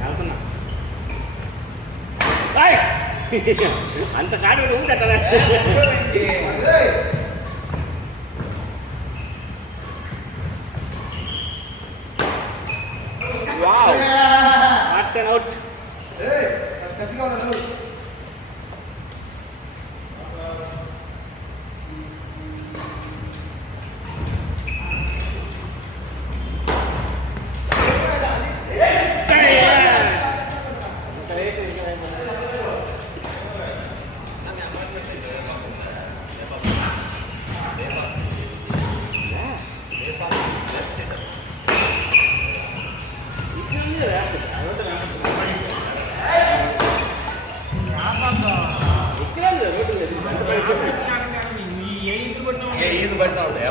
వెళ్తున్నా అంత షాట్ ఊట అవుట్ ఈదు పడినా ఉంటాయి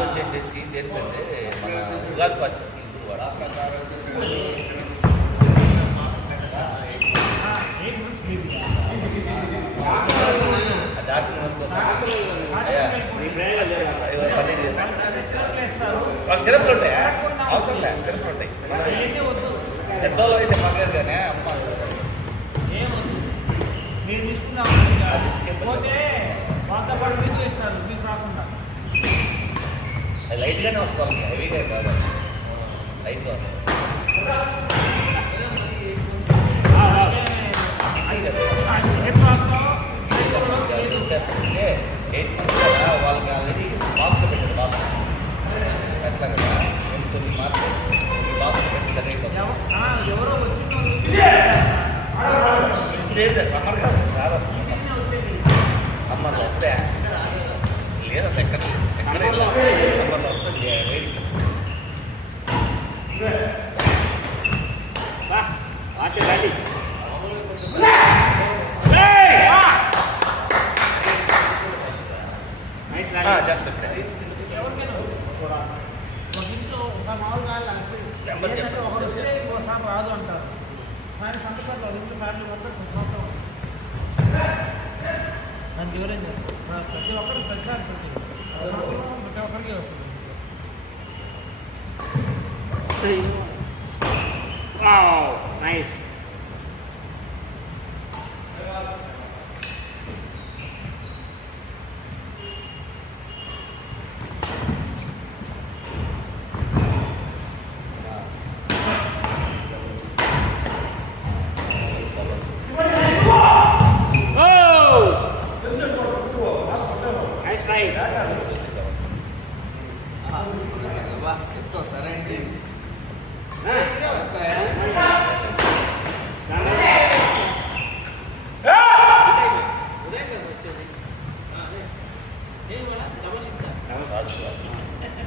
వచ్చేసేసి ఏంటంటే మన ఉగాది పచ్చడి సిరప్లు ఉంటాయా అవసరం లేదు సిరప్లు ఉంటాయి పెద్దోళ్ళు అయితే పర్లేదు కానీ అమ్మ మీరు తీసుకున్నాం పోతే వంద పడి మీకు ఇస్తారు మీకు రాకుండా లైట్గానే వస్తుంది హెవీగా కాదు లైట్గా వస్తుంది చేస్తుంటే 8 months కదా వాళ్ళకి ఆల్రెడీ బాక్స్ పెట్టారు బాక్స్ ఎట్లా కదా కొన్ని మార్క్స్ బాక్స్ పెట్టి ఎవరో లేదు సమ్మర్ కాదు చాలా సమ్మర్లో వస్తే లేదా ఎక్కడ సమ్మర్లో వస్తుంది వేడి చేస్తాను ఒకసారి రాదు అంటారు కానీ సంతకాలు ఇంటి ఫ్యామిలీ మొత్తం సంవత్సరం దానికి ఎవరేం చేస్తారు ప్రతి ఒక్కరు ప్రతిసారి ప్రతి ఒక్కరికి వస్తుంది నైస్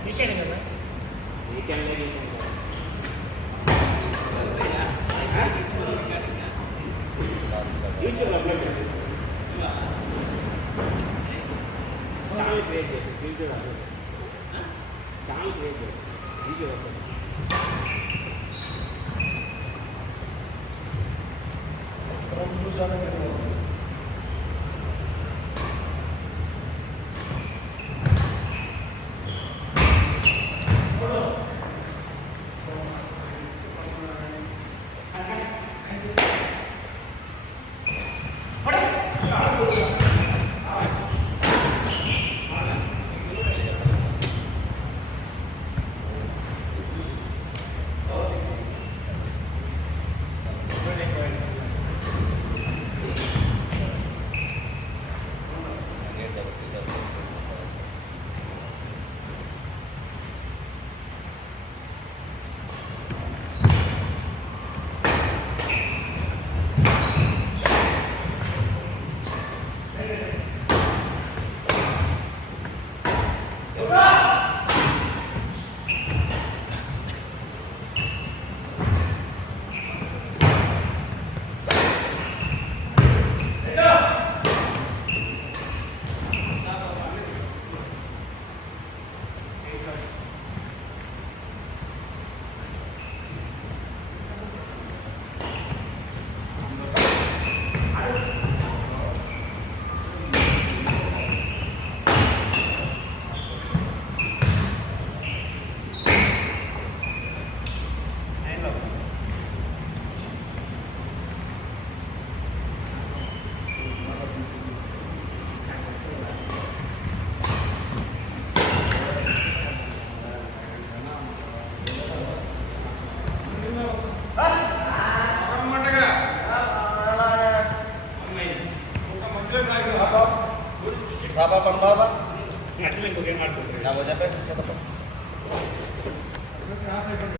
వీకెండ్ కదా వీకెండ్ ఛానల్ క్రియేట్ చేసి వీడియో ఛానల్ క్రియేట్ చేసి వీడియో బాబా పని బాబా అట్లా ఇంకొక ఏం ఆడుకుంటారు నాకు చెప్పేసి చెప్పండి